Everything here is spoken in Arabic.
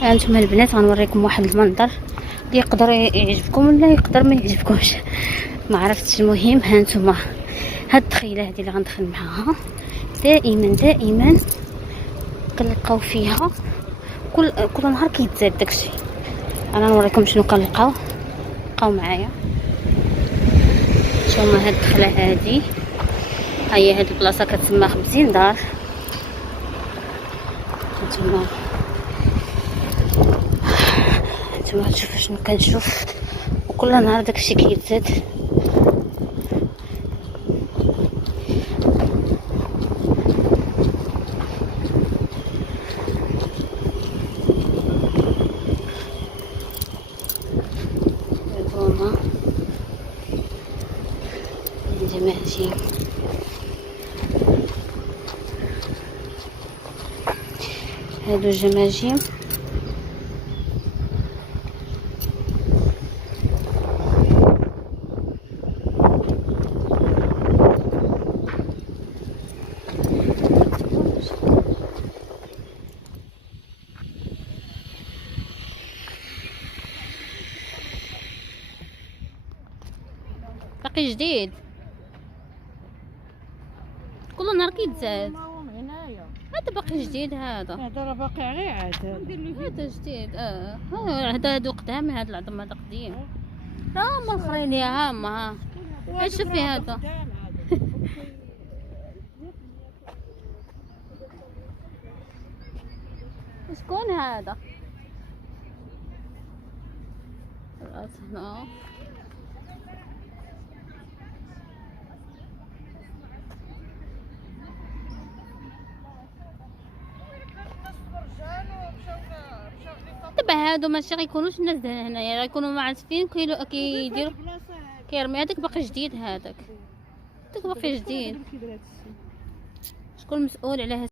هانتوما البنات غنوريكم واحد المنظر اللي يقدر يعجبكم ولا يقدر ما يعجبكمش، ما عرفتش. المهم هانتوما هاد الدخيله هذه اللي غندخل معاها دائما كنلقاو فيها كل نهار كيتزاد داكشي. انا نوريكم شنو كنلقاو. بقاو معايا. نتوما هاد الدخله هادي هي هاد البلاصه كتسمى 50 دار. نتوما تشوفوا شنو كنشوف، وكل نهار داكشي كيتزاد. هما الجماجم، هادو الجماجم باقي جديد، كل نهار كيتزاد. هذا باقي جديد، هذا راه باقي غير عاد هذا جديد. هادو قدام، هاد العظم هذا قديم. لا هما الاخرين يا هما شوفي هذا شكون هذا؟ هنا دابا هادو ماشي غيكونوش الناس هنايا، غيكونوا معازفين كيديروا كيرمي. هذاك باقي جديد، هذاك باقي جديد. شكون مسؤول على